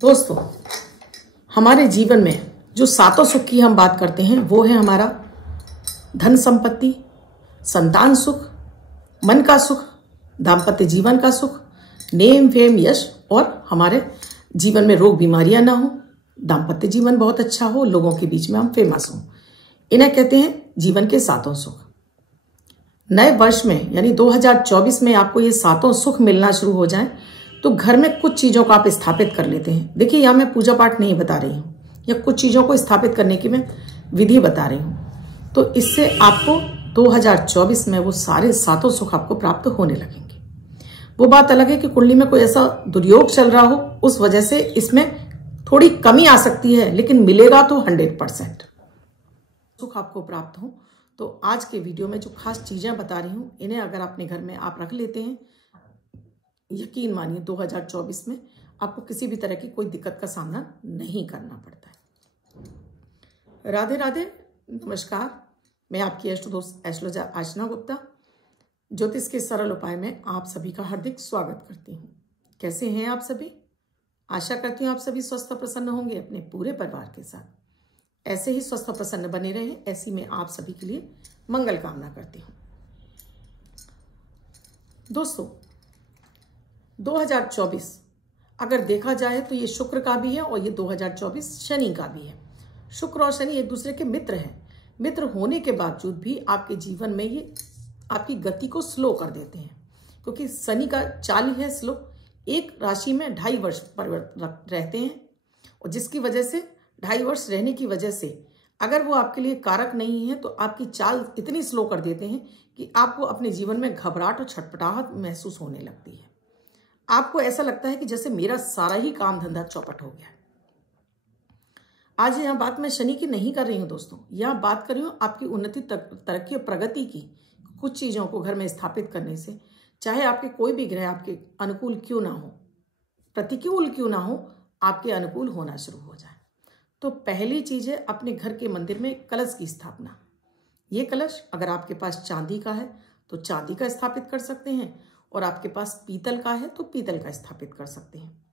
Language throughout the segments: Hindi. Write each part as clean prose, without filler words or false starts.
दोस्तों, हमारे जीवन में जो सातों सुख की हम बात करते हैं वो है हमारा धन संपत्ति, संतान सुख, मन का सुख, दाम्पत्य जीवन का सुख, नेम फेम यश और हमारे जीवन में रोग बीमारियां ना हो, दाम्पत्य जीवन बहुत अच्छा हो, लोगों के बीच में हम फेमस हों। इन्हें कहते हैं जीवन के सातों सुख। नए वर्ष में यानी 2024 में आपको ये सातों सुख मिलना शुरू हो जाए तो घर में कुछ चीजों को आप स्थापित कर लेते हैं। देखिए, यहां मैं पूजा पाठ नहीं बता रही हूं या कुछ चीजों को स्थापित करने की मैं विधि बता रही हूं। तो इससे आपको 2024 में वो सारे सातों सुख आपको प्राप्त होने लगेंगे। वो बात अलग है कि कुंडली में कोई ऐसा दुर्योग चल रहा हो, उस वजह से इसमें थोड़ी कमी आ सकती है, लेकिन मिलेगा तो 100% सुख आपको प्राप्त हो। तो आज के वीडियो में जो खास चीजें बता रही हूं, इन्हें अगर अपने घर में आप रख लेते हैं, यकीन मानिए 2024 में आपको किसी भी तरह की कोई दिक्कत का सामना नहीं करना पड़ता है। राधे राधे, नमस्कार। मैं आपकी अष्ट दोस्त एस्ट्रोलॉजर अर्चना गुप्ता ज्योतिष के सरल उपाय में आप सभी का हार्दिक स्वागत करती हूँ। कैसे हैं आप सभी? आशा करती हूँ आप सभी स्वस्थ प्रसन्न होंगे अपने पूरे परिवार के साथ। ऐसे ही स्वस्थ प्रसन्न बने रहें, ऐसी मैं आप सभी के लिए मंगल कामना करती हूँ। दोस्तों, 2024 अगर देखा जाए तो ये शुक्र का भी है और ये 2024 शनि का भी है। शुक्र और शनि एक दूसरे के मित्र हैं। मित्र होने के बावजूद भी आपके जीवन में ये आपकी गति को स्लो कर देते हैं, क्योंकि शनि का चाल ही है स्लो। एक राशि में 2.5 वर्ष रहते हैं और जिसकी वजह से 2.5 वर्ष रहने की वजह से अगर वो आपके लिए कारक नहीं है तो आपकी चाल इतनी स्लो कर देते हैं कि आपको अपने जीवन में घबराहट और छटपटाहट महसूस होने लगती है। आपको ऐसा लगता है कि जैसे मेरा सारा ही काम धंधा चौपट हो गया है। आज यहाँ बात मैं शनि की नहीं कर रही हूँ दोस्तों, यहाँ बात कर रही हूँ आपकी उन्नति, तरक्की और प्रगति की। कुछ चीजों को घर में स्थापित करने से, चाहे आपके कोई भी ग्रह आपके अनुकूल क्यों ना हो, प्रतिकूल क्यों ना हो, आपके अनुकूल होना शुरू हो जाए। तो पहली चीज है अपने घर के मंदिर में कलश की स्थापना। ये कलश अगर आपके पास चांदी का है तो चांदी का स्थापित कर सकते हैं, और आपके पास पीतल का है तो पीतल का स्थापित कर सकते हैं।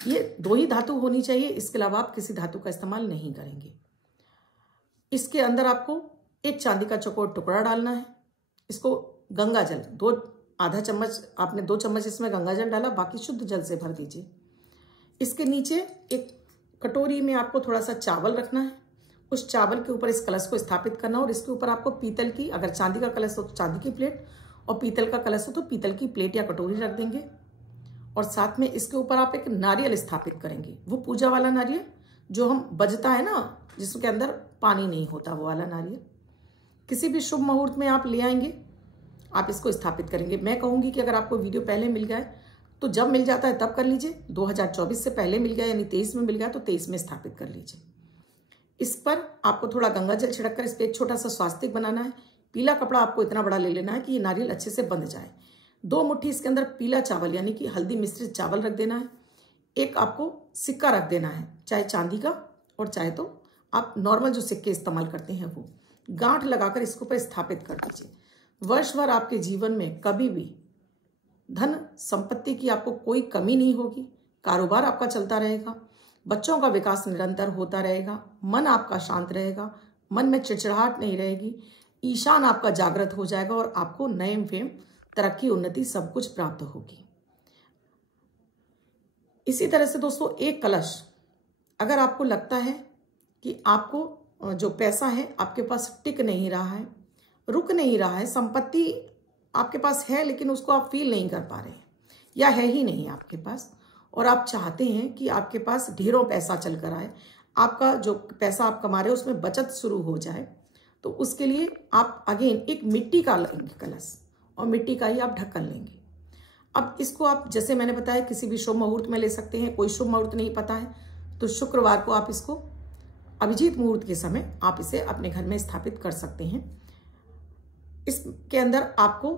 ये 2 ही धातु होनी चाहिए, इसके अलावा आप किसी धातु का इस्तेमाल नहीं करेंगे। इसके अंदर आपको एक चांदी का चौकोर टुकड़ा डालना है। इसको गंगा जल आधा चम्मच, आपने 2 चम्मच इसमें गंगा जल डाला, बाकी शुद्ध जल से भर दीजिए। इसके नीचे एक कटोरी में आपको थोड़ा सा चावल रखना है। उस चावल के ऊपर इस कलश को स्थापित करना, और इसके ऊपर आपको पीतल की, अगर चांदी का कलश हो तो चांदी की प्लेट, और पीतल का कलश हो तो पीतल की प्लेट या कटोरी रख देंगे। और साथ में इसके ऊपर आप एक नारियल स्थापित करेंगे। वो पूजा वाला नारियल जो हम बजता है ना, जिसके अंदर पानी नहीं होता, वो वाला नारियल किसी भी शुभ मुहूर्त में आप ले आएंगे, आप इसको स्थापित करेंगे। मैं कहूंगी कि अगर आपको वीडियो पहले मिल गया है तो जब मिल जाता है तब कर लीजिए। 2024 से पहले मिल गया यानी 23 में मिल गया तो 23 में स्थापित कर लीजिए। इस पर आपको थोड़ा गंगा जल छिड़क कर इस पर एक छोटा सा स्वास्तिक बनाना है। पीला कपड़ा आपको इतना बड़ा ले लेना है कि ये नारियल अच्छे से बंध जाए। 2 मुट्ठी इसके अंदर पीला चावल यानी कि हल्दी मिश्रित चावल रख देना है। एक आपको सिक्का रख देना है, चाहे चांदी का और चाहे तो आप नॉर्मल जो सिक्के इस्तेमाल करते हैं वो। गांठ लगाकर इसको पर स्थापित कर दीजिए। वर्ष भर आपके जीवन में कभी भी धन संपत्ति की आपको कोई कमी नहीं होगी। कारोबार आपका चलता रहेगा, बच्चों का विकास निरंतर होता रहेगा, मन आपका शांत रहेगा, मन में चिड़चिड़ाहट नहीं रहेगी, ईशान आपका जागृत हो जाएगा और आपको नए फेम, तरक्की, उन्नति सब कुछ प्राप्त होगी। इसी तरह से दोस्तों, एक कलश अगर आपको लगता है कि आपको जो पैसा है आपके पास टिक नहीं रहा है, रुक नहीं रहा है, संपत्ति आपके पास है लेकिन उसको आप फील नहीं कर पा रहे हैं या है ही नहीं आपके पास, और आप चाहते हैं कि आपके पास ढेरों पैसा चल कर आए, आपका जो पैसा आप कमा रहे हो उसमें बचत शुरू हो जाए, तो उसके लिए आप अगेन एक मिट्टी का लेंगे कलश और मिट्टी का ही आप ढक्कन लेंगे। अब इसको आप जैसे मैंने बताया किसी भी शुभ मुहूर्त में ले सकते हैं। कोई शुभ मुहूर्त नहीं पता है तो शुक्रवार को आप इसको अभिजीत मुहूर्त के समय आप इसे अपने घर में स्थापित कर सकते हैं। इसके अंदर आपको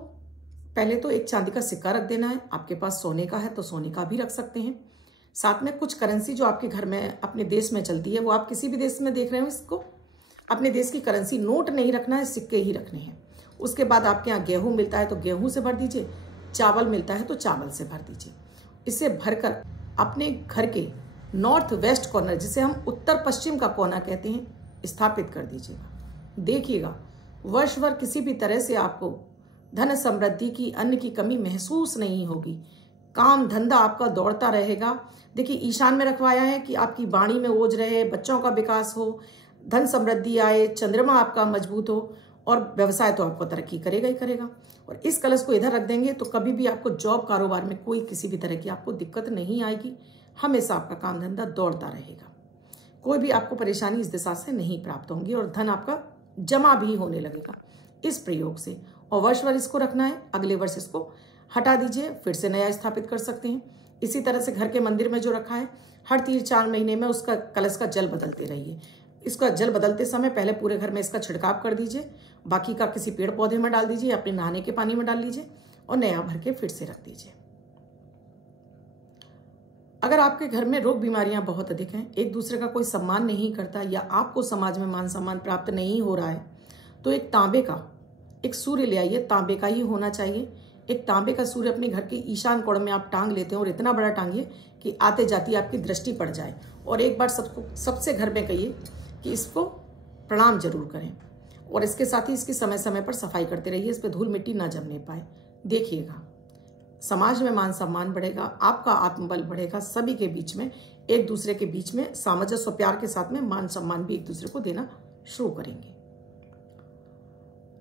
पहले तो एक चांदी का सिक्का रख देना है। आपके पास सोने का है तो सोने का भी रख सकते हैं। साथ में कुछ करेंसी जो आपके घर में अपने देश में चलती है, वो आप किसी भी देश में देख रहे हो, इसको अपने देश की करेंसी, नोट नहीं रखना है, सिक्के ही रखने हैं। उसके बाद आपके यहाँ गेहूं मिलता है तो गेहूं से भर दीजिए, चावल मिलता है तो चावल से भर दीजिए। इसे भरकर अपने घर के नॉर्थ वेस्ट कॉर्नर, जिसे हम उत्तर पश्चिम का कोना कहते हैं, स्थापित कर दीजिएगा। देखिएगा वर्ष भर किसी भी तरह से आपको धन समृद्धि की, अन्न की कमी महसूस नहीं होगी। काम धंधा आपका दौड़ता रहेगा। देखिए ईशान में रखवाया है कि आपकी वाणी में ओज रहे, बच्चों का विकास हो, धन समृद्धि आए, चंद्रमा आपका मजबूत हो, और व्यवसाय तो आपको तरक्की करेगा ही करेगा। और इस कलश को इधर रख देंगे तो कभी भी आपको जॉब कारोबार में कोई किसी भी तरह की आपको दिक्कत नहीं आएगी। हमेशा आपका काम धंधा दौड़ता रहेगा। कोई भी आपको परेशानी इस दिशा से नहीं प्राप्त होंगी और धन आपका जमा भी होने लगेगा इस प्रयोग से। और वर्ष भर इसको रखना है, अगले वर्ष इसको हटा दीजिए, फिर से नया स्थापित कर सकते हैं। इसी तरह से घर के मंदिर में जो रखा है, हर 3-4 महीने में उसका कलश का जल बदलते रहिए। इसका जल बदलते समय पहले पूरे घर में इसका छिड़काव कर दीजिए, बाकी का किसी पेड़ पौधे में डाल दीजिए, अपने नहाने के पानी में डाल लीजिए और नया भर के फिर से रख दीजिए। अगर आपके घर में रोग बीमारियां बहुत अधिक हैं, एक दूसरे का कोई सम्मान नहीं करता या आपको समाज में मान सम्मान प्राप्त नहीं हो रहा है, तो एक तांबे का एक सूर्य ले आइए। तांबे का ही होना चाहिए। एक तांबे का सूर्य अपने घर के ईशान कोण में आप टांग लेते हैं और इतना बड़ा टांगिए कि आते जाती आपकी दृष्टि पड़ जाए। और एक बार सबसे घर में कहिए कि इसको प्रणाम जरूर करें और इसके साथ ही इसकी समय समय पर सफाई करते रहिए, इस पर धूल मिट्टी ना जमने पाए। देखिएगा समाज में मान सम्मान बढ़ेगा, आपका आत्मबल बढ़ेगा, सभी के बीच में, एक दूसरे के बीच में सामंजस्य और प्यार के साथ में मान सम्मान भी एक दूसरे को देना शुरू करेंगे।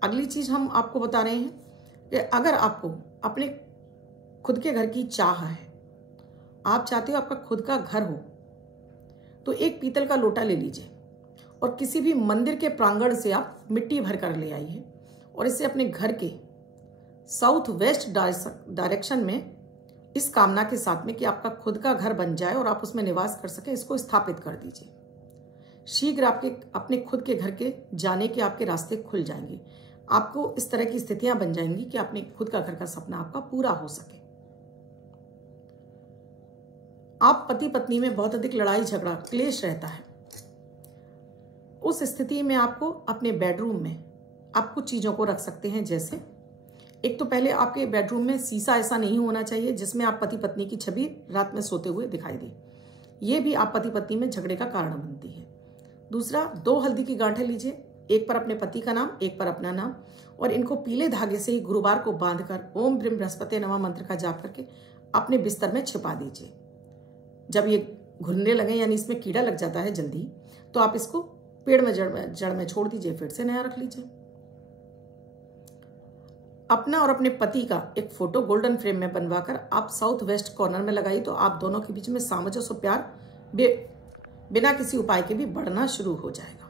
अगली चीज हम आपको बता रहे हैं कि अगर आपको अपने खुद के घर की चाह है, आप चाहते हो आपका खुद का घर हो, तो एक पीतल का लोटा ले लीजिए और किसी भी मंदिर के प्रांगण से आप मिट्टी भर कर ले आइए और इसे अपने घर के साउथ वेस्ट डायरेक्शन में, इस कामना के साथ में कि आपका खुद का घर बन जाए और आप उसमें निवास कर सके, इसको स्थापित कर दीजिए। शीघ्र आपके अपने खुद के घर के जाने के आपके रास्ते खुल जाएंगे। आपको इस तरह की स्थितियां बन जाएंगी कि अपने खुद का घर का सपना आपका पूरा हो सके। आप पति पत्नी में बहुत अधिक लड़ाई झगड़ा क्लेश रहता है, उस स्थिति में आपको अपने बेडरूम में आप कुछ चीजों को रख सकते हैं। जैसे एक तो पहले आपके बेडरूम में शीशा ऐसा नहीं होना चाहिए जिसमें आप पति पत्नी की छवि रात में सोते हुए दिखाई दे, ये भी आप पति पत्नी में झगड़े का कारण बनती है। दूसरा, 2 हल्दी की गांठें लीजिए, एक पर अपने पति का नाम, एक पर अपना नाम, और इनको पीले धागे से ही गुरुवार को बांधकर ओम ब्रीम बृहस्पति नमः मंत्र का जाप करके अपने बिस्तर में छिपा दीजिए। जब ये घुलने लगे यानी इसमें कीड़ा लग जाता है जल्दी, तो आप इसको पेड़ में जड़ में छोड़ दीजिए, फिर से नया रख लीजिए। अपना और अपने पति का एक फोटो गोल्डन फ्रेम में बनवाकर आप साउथ वेस्ट कॉर्नर में लगाइए, तो आप दोनों के बीच में सामंजस्य और प्यार बिना किसी उपाय के भी बढ़ना शुरू हो जाएगा।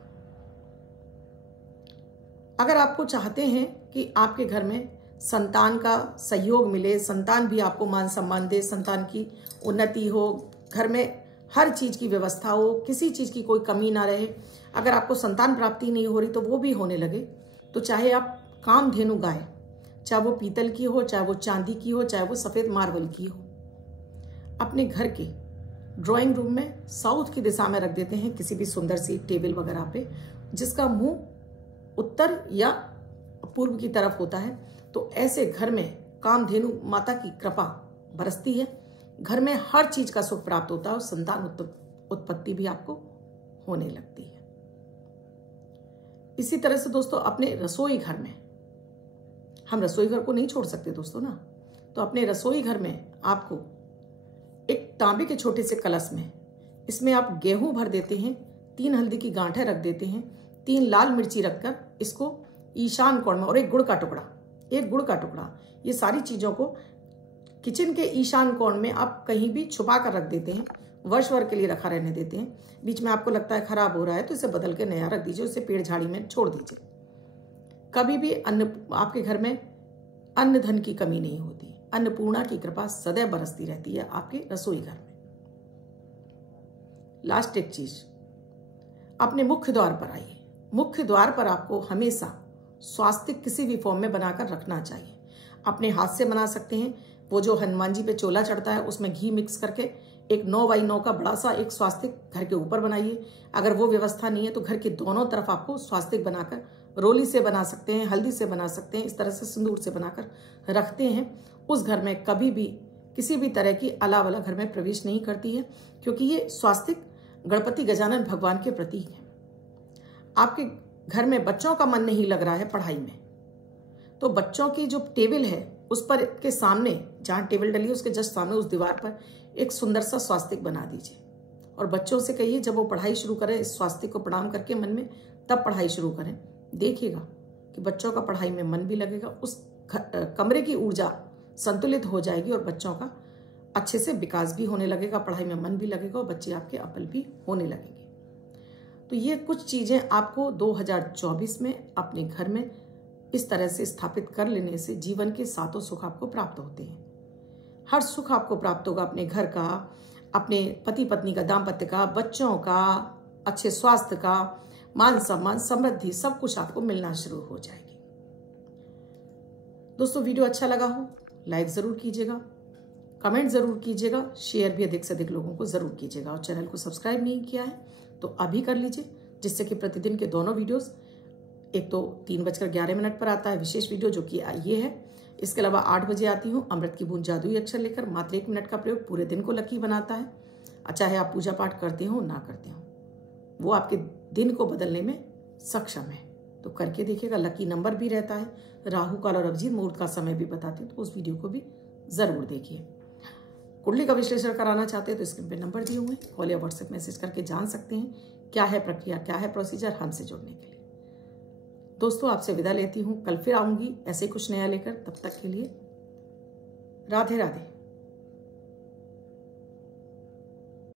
अगर आपको चाहते हैं कि आपके घर में संतान का सहयोग मिले, संतान भी आपको मान सम्मान दे, संतान की उन्नति हो, घर में हर चीज की व्यवस्था हो, किसी चीज की कोई कमी ना रहे, अगर आपको संतान प्राप्ति नहीं हो रही तो वो भी होने लगे, तो चाहे आप कामधेनु गाय, चाहे वो पीतल की हो, चाहे वो चांदी की हो, चाहे वो सफेद मार्बल की हो, अपने घर के ड्राइंग रूम में साउथ की दिशा में रख देते हैं, किसी भी सुंदर सी टेबल वगैरह पे, जिसका मुंह उत्तर या पूर्व की तरफ होता है। तो ऐसे घर में कामधेनु माता की कृपा बरसती है, घर में हर चीज का सुख प्राप्त होता है और संतान उत्पत्ति भी आपको होने लगती है। इसी तरह से दोस्तों अपने रसोई घर में, हम रसोई घर को नहीं छोड़ सकते दोस्तों ना, तो अपने रसोई घर में आपको एक तांबे के छोटे से कलश में, इसमें आप गेहूं भर देते हैं, 3 हल्दी की गांठें रख देते हैं, 3 लाल मिर्ची रखकर इसको ईशान कोण में, और एक गुड़ का टुकड़ा, ये सारी चीजों को किचन के ईशान कोण में आप कहीं भी छुपा कर रख देते हैं, वर्ष भर के लिए रखा रहने देते हैं। बीच में आपको लगता है खराब हो रहा है तो इसे बदल के नया रख दीजिए, उसे पेड़ झाड़ी में छोड़ दीजिए। कभी भी आपके घर में अन्न धन की कमी नहीं होती, अन्नपूर्णा की कृपा सदैव बरसती रहती है आपके रसोई घर में। लास्ट एक चीज, अपने मुख्य द्वार पर आइए। मुख्य द्वार पर आपको हमेशा स्वास्तिक किसी भी फॉर्म में बनाकर रखना चाहिए। अपने हाथ से बना सकते हैं, वो जो हनुमान जी पे चोला चढ़ता है उसमें घी मिक्स करके एक 9x9 का बड़ा सा एक स्वास्तिक घर के ऊपर बनाइए। अगर वो व्यवस्था नहीं है तो घर के दोनों तरफ आपको स्वास्तिक बनाकर रोली से बना सकते हैं, हल्दी से बना सकते हैं, इस तरह से सिंदूर से बनाकर रखते हैं। उस घर में कभी भी किसी भी तरह की अला वला घर में प्रवेश नहीं करती है, क्योंकि ये स्वास्तिक गणपति गजानन भगवान के प्रतीक है। आपके घर में बच्चों का मन नहीं लग रहा है पढ़ाई में, तो बच्चों की जो टेबल है उस पर के सामने, जहाँ टेबल डली है उसके जस्ट सामने उस दीवार पर एक सुंदर सा स्वास्तिक बना दीजिए और बच्चों से कहिए जब वो पढ़ाई शुरू करें इस स्वास्तिक को प्रणाम करके मन में, तब पढ़ाई शुरू करें। देखिएगा कि बच्चों का पढ़ाई में मन भी लगेगा, उस कमरे की ऊर्जा संतुलित हो जाएगी और बच्चों का अच्छे से विकास भी होने लगेगा, पढ़ाई में मन भी लगेगा और बच्चे आपके अव्वल भी होने लगेंगे। तो ये कुछ चीज़ें आपको 2024 में अपने घर में इस तरह से स्थापित कर लेने से जीवन के सातों सुख आपको प्राप्त होते हैं। हर सुख आपको प्राप्त होगा, अपने घर का, अपने पति पत्नी का, दाम्पत्य का, बच्चों का, अच्छे स्वास्थ्य का, मान सम्मान, समृद्धि, सब कुछ आपको मिलना शुरू हो जाएगी। दोस्तों वीडियो अच्छा लगा हो लाइक ज़रूर कीजिएगा, कमेंट ज़रूर कीजिएगा, शेयर भी अधिक से अधिक लोगों को ज़रूर कीजिएगा और चैनल को सब्सक्राइब नहीं किया है तो अभी कर लीजिए, जिससे कि प्रतिदिन के दोनों वीडियोस, एक तो 3:11 पर आता है विशेष वीडियो जो कि ये है, इसके अलावा 8 बजे आती हूँ अमृत की बूंद जादुई अक्षर लेकर। मात्र 1 मिनट का प्रयोग पूरे दिन को लकी बनाता है। चाहे आप पूजा पाठ करते हो ना करते हो, वो आपके दिन को बदलने में सक्षम है, तो करके देखिएगा। लकी नंबर भी रहता है, राहु काल और अभिजीत मुहूर्त का समय भी बताते हैं, तो उस वीडियो को भी ज़रूर देखिए। कुंडली का विश्लेषण कराना चाहते हैं तो स्क्रीन पे नंबर दिए हुए हैं, कॉल या व्हाट्सएप मैसेज करके जान सकते हैं क्या है प्रक्रिया, क्या है प्रोसीजर हमसे जुड़ने के लिए। दोस्तों आपसे विदा लेती हूँ, कल फिर आऊँगी ऐसे कुछ नया लेकर। तब तक के लिए राधे राधे।